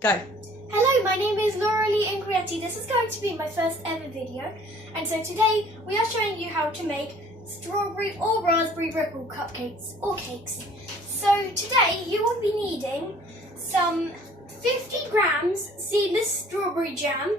Go. Hello, my name is Lauralee Ingrietti. This is going to be my first ever video, and so today we are showing you how to make strawberry or raspberry ripple cupcakes or cakes. So today you will be needing some 50 grams seedless strawberry jam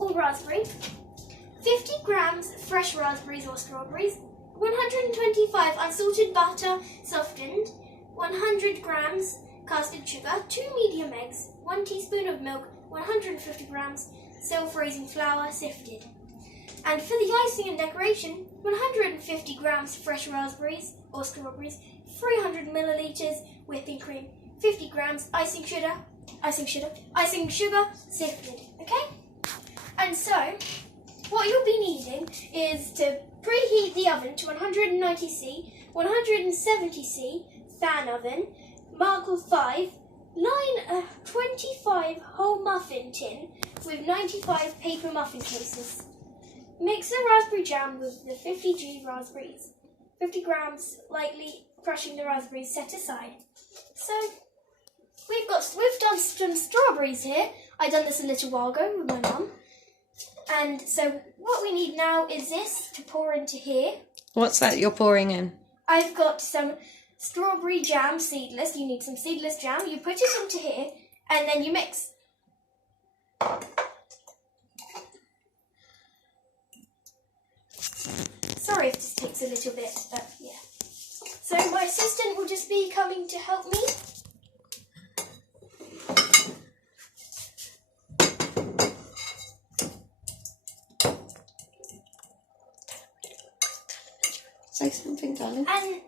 or raspberry, 50 grams fresh raspberries or strawberries, 125 unsalted butter softened, 100 grams castered sugar, 2 medium eggs, 1 teaspoon of milk, 150 grams self-raising flour sifted. And for the icing and decoration, 150 grams fresh raspberries or strawberries, 300 milliliters whipping cream, 50 grams icing sugar sifted. Okay? And so, what you'll be needing is to preheat the oven to 190°C, 170°C fan oven. Mark 5, line a 25 whole muffin tin with 95 paper muffin cases. Mix the raspberry jam with the 50g raspberries. 50 grams, lightly crushing the raspberries set aside. So, we've done some strawberries here. I done this a little while ago with my mum. And so what we need now is this to pour into here. What's that you're pouring in? I've got some strawberry jam, seedless. You need some seedless jam. You put it into here and then you mix. Sorry if this takes a little bit, but yeah. So my assistant will just be coming to help me. Say something, darling. And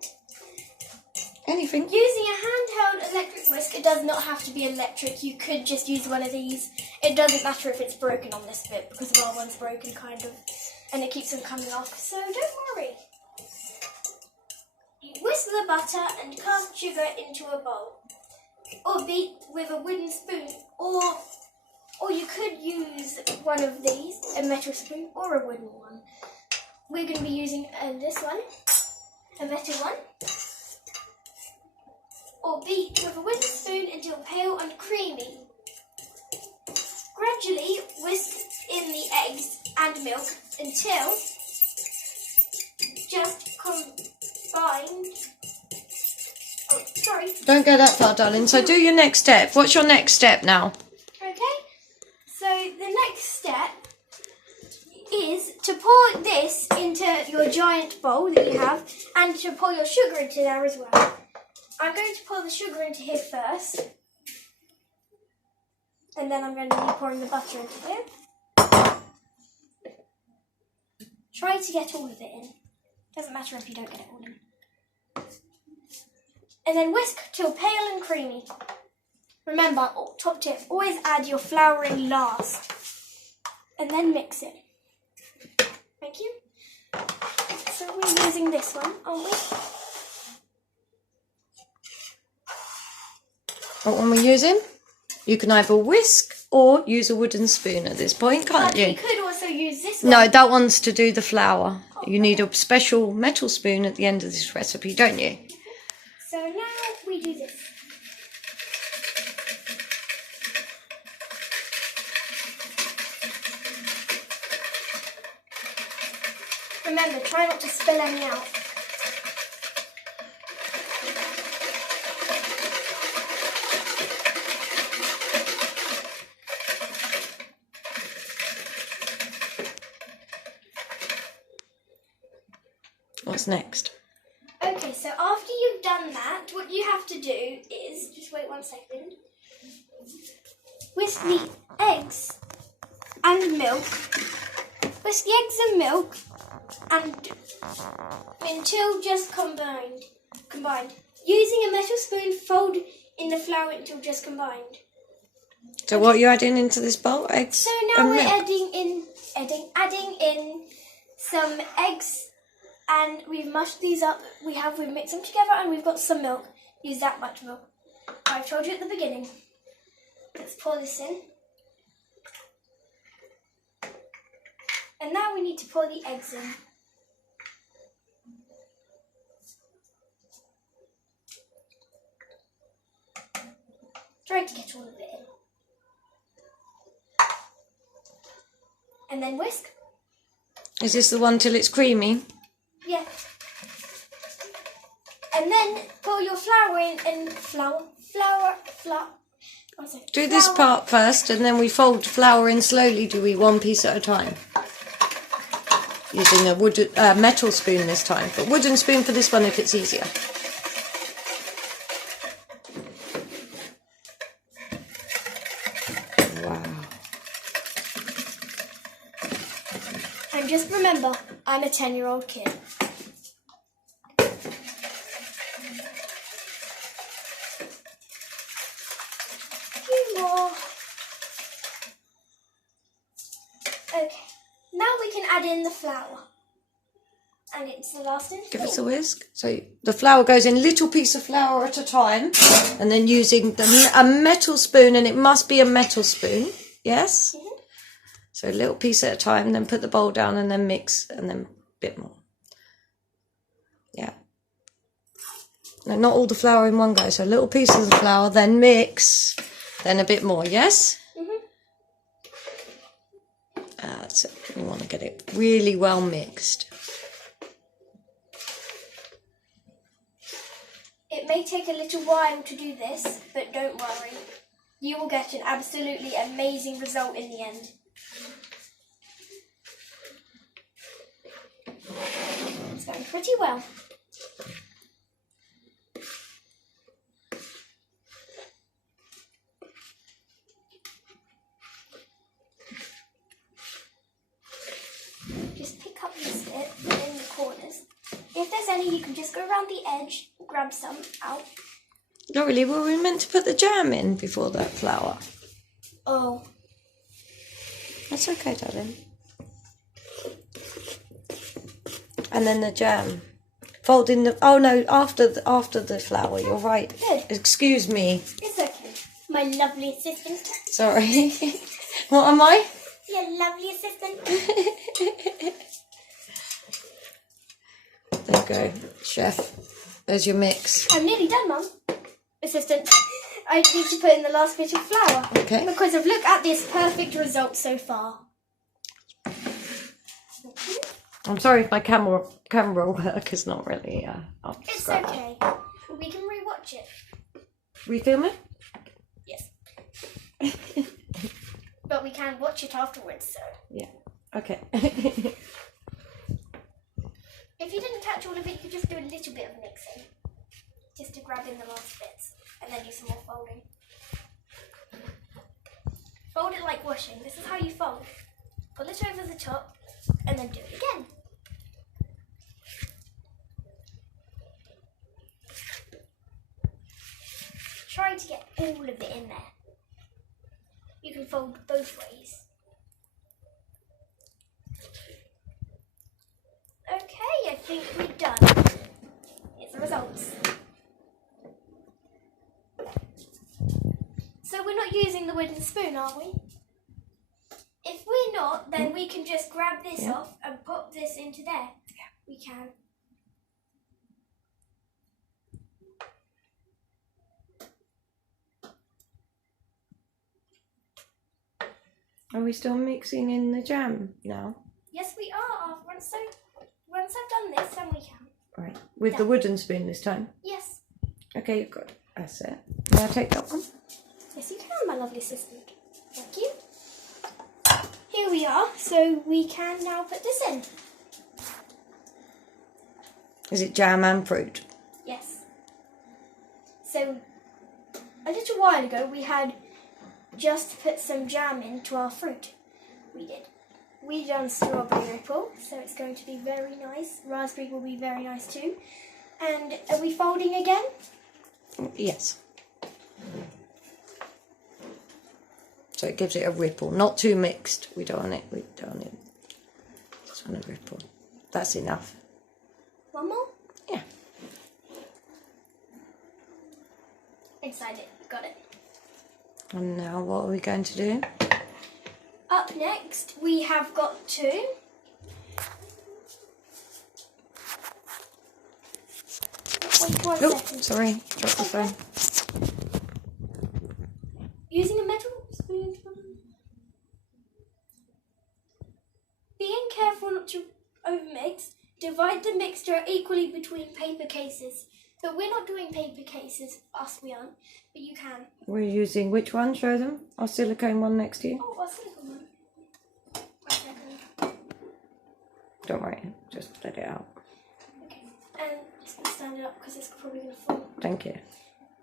anything. Using a handheld electric whisk, it does not have to be electric. You could just use one of these. It doesn't matter if it's broken on this bit because our one's broken kind of, and it keeps them coming off, so don't worry. You whisk the butter and cast sugar into a bowl, or beat with a wooden spoon, or you could use one of these, a metal spoon or a wooden one. We're going to be using this one, a metal one. Or beat with a wooden spoon until pale and creamy. Gradually whisk in the eggs and milk until just combined. Oh, sorry. Don't go that far, darling. So do your next step. What's your next step now? Okay. So the next step is to pour this into your giant bowl that you have and to pour your sugar into there as well. I'm going to pour the sugar into here first, and then I'm going to be pouring the butter into here. Try to get all of it in. Doesn't matter if you don't get it all in. And then whisk till pale and creamy. Remember, top tip, always add your flour in last, and then mix it. Thank you. So we're using this one, aren't we? What one we're using? You can either whisk or use a wooden spoon at this point, can't you? We could also use this one. No, that one's to do the flour. You need a special metal spoon at the end of this recipe, don't you? So now we do this. Remember, try not to spill any out. What's next? Okay, so after you've done that, what you have to do is, just wait 1 second, whisk the eggs and milk, and until just combined. Using a metal spoon, fold in the flour until just combined. So what are you adding into this bowl? Eggs So now and we're milk? adding in some eggs, and we've mashed these up. We've mixed them together, and we've got some milk. Use that much milk. I've told you at the beginning. Let's pour this in. And now we need to pour the eggs in. Try to get all of it in. And then whisk. Is this the one till it's creamy? Yeah. And then pour your flour in and flour. Do this part first and then we fold flour in slowly, do we? One piece at a time. Using a metal spoon this time, but wooden spoon for this one if it's easier. Wow. And just remember, I'm a 10-year-old kid. More. Okay, now we can add in the flour. And it's the last thing. Give us a whisk. So the flour goes in, little piece of flour at a time, and then using a metal spoon, and it must be a metal spoon, yes? Mm-hmm. So a little piece at a time, then put the bowl down and then mix, and then a bit more. Yeah. No, not all the flour in one go, so a little piece of the flour, then mix. Then a bit more, yes? Mm-hmm. That's it. We want to get it really well mixed. It may take a little while to do this, but don't worry. You will get an absolutely amazing result in the end. It's going pretty well. Just pick up this bit in the corners. If there's any, you can just go around the edge, grab some out. Not really, were we meant to put the jam in before that flour? Oh. That's okay, darling. And then the jam. Fold in the... Oh, no, after the flour, you're right. Good. Excuse me. It's okay. My lovely assistant. Sorry. What am I? Your lovely assistant. There you go, chef. There's your mix. I'm nearly done, Mum. Assistant. I need to put in the last bit of flour. Okay. Because of look at this perfect result so far. I'm sorry if my camera work is not really up to It's scratch. okay. We can rewatch it. Refilm it? Yes. But we can watch it afterwards, so. Yeah. Okay. If you didn't catch all of it, you could just do a little bit of mixing. Just to grab in the last bits. And then do some more folding. Fold it like washing. This is how you fold. Pull it over the top, and then do it again. Try to get all of it in there. You can fold both ways. Okay, I think we're done. Here's the results. So we're not using the wooden spoon, are we? If we're not, then we can just grab this off and pop this into there. Yeah. We can. Are we still mixing in the jam now? Yes, we are. Once I've done this, then we can. Right. With the wooden spoon this time? Yes. Okay, you've got it. That's it. May I take that one? Yes, you can, my lovely assistant. Thank you. Here we are. So we can now put this in. Is it jam and fruit? Yes. So a little while ago, we had just put some jam into our fruit. We did. We done strawberry ripple, so it's going to be very nice. Raspberry will be very nice too. And are we folding again? Yes. So it gives it a ripple, not too mixed. We don't want it. We don't want it. Just want a ripple. That's enough. One more? Yeah. Inside it. Got it. And now what are we going to do? Up next, we have got to wait 1 Oh, second. sorry, dropped the phone. metal spoons. Being careful not to overmix, divide the mixture equally between paper cases. So we're not doing paper cases, we aren't, but you can. We're using which one? Show them. Our silicone one next to you. Oh, our silicone one. 1 second. Don't worry, just let it out. Okay, and just gonna stand it up because it's probably gonna fall. Thank you.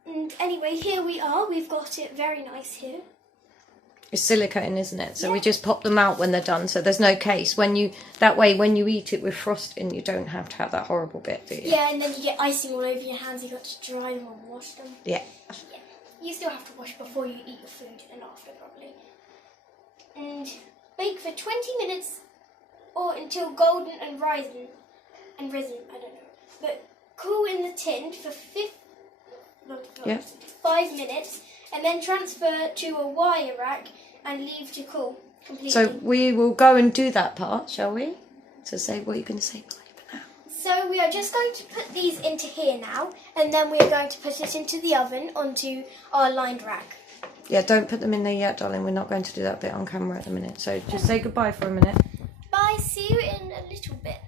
And anyway, here we are. We've got it very nice here. It's silicone, isn't it? So we Yeah. just pop them out when they're done. So there's no case. When you when you eat it with frosting, you don't have to have that horrible bit, do you? Yeah, and then you get icing all over your hands. You've got to dry them and wash them. Yeah. Yeah. You still have to wash before you eat your food and after probably. And bake for 20 minutes or until golden and risen, I don't know. But cool in the tin for 5 minutes, and then transfer to a wire rack and leave to cool completely. So we will go and do that part, shall we? So say what you're going to say for now. So we are just going to put these into here now, and then we are going to put it into the oven onto our lined rack. Yeah, don't put them in there yet, darling. We're not going to do that bit on camera at the minute. So just say goodbye for a minute. Bye, see you in a little bit.